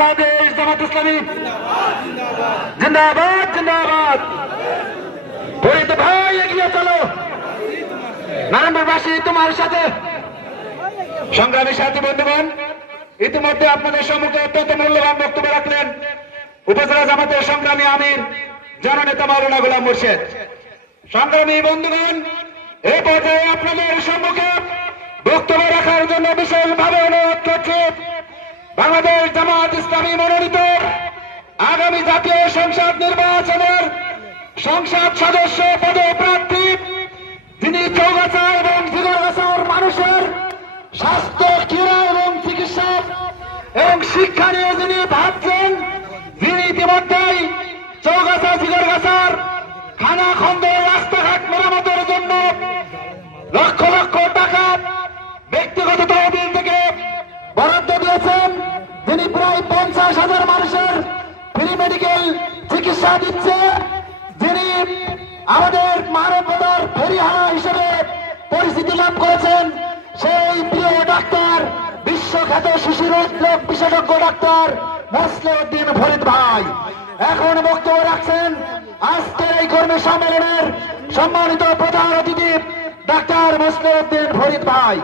বাংলাদেশ জামাত ইসলামী জিন্দাবাদ জিন্দাবাদ। ফরিদ ভাই এগিয়ে চলো, নারায়ণপুরবাসী তোমার সাথে। সংগ্রামী সাথী বন্ধুগণ, ইতিমধ্যে আপনাদের সম্মুখে অত্যন্ত মূল্যবান বক্তব্য রাখলেন উপজেলা জামাতের সংগ্রামী আমির জননেতা মাওলানা গোলাম মুর্শেদ। সংগ্রামী বন্ধুগণ, এই পর্যায়ে আপনাদের সম্মুখে বক্তব্য রাখার জন্য বিশেষভাবে অনুরোধ করছি বাংলাদেশ জামাত ইসলামী মনোনীত আগামী জাতীয় সংসদ নির্বাচনের সংসদ সদস্য পদে প্রার্থী, যিনি চৌগাছা এবং জিগরগাছার মানুষের স্বাস্থ্য, ক্রীড়া এবং চিকিৎসা এবং শিক্ষা নিয়ে যিনি ভাবছেন, যিনি ইতিমধ্যেই চৌগাছা জিগরগাছার খানা খন্দ রাস্তাঘাট মেরামতের জন্য লক্ষ লক্ষ টাকা ব্যক্তিগত তহবিল থেকে বরাদ্দ দিয়েছেন, যিনি প্রায় 50,000 মানুষের ফ্রি মেডিকেল চিকিৎসা দিচ্ছে, যিনি আমাদের মানবতার ফেরিহারা হিসেবে পরিচিতি লাভ করেছেন, সেই প্রিয় ডাক্তার, বিশ্বখ্যাত শিশুরোগ বিশেষজ্ঞ ডাক্তার মোসলেউদ্দিন ফরিদ ভাই এখন বক্তব্য রাখছেন আজকের এই কর্মী সম্মেলনের সম্মানিত প্রধান অতিথি ডাক্তার মোসলেউদ্দিন ফরিদ ভাই।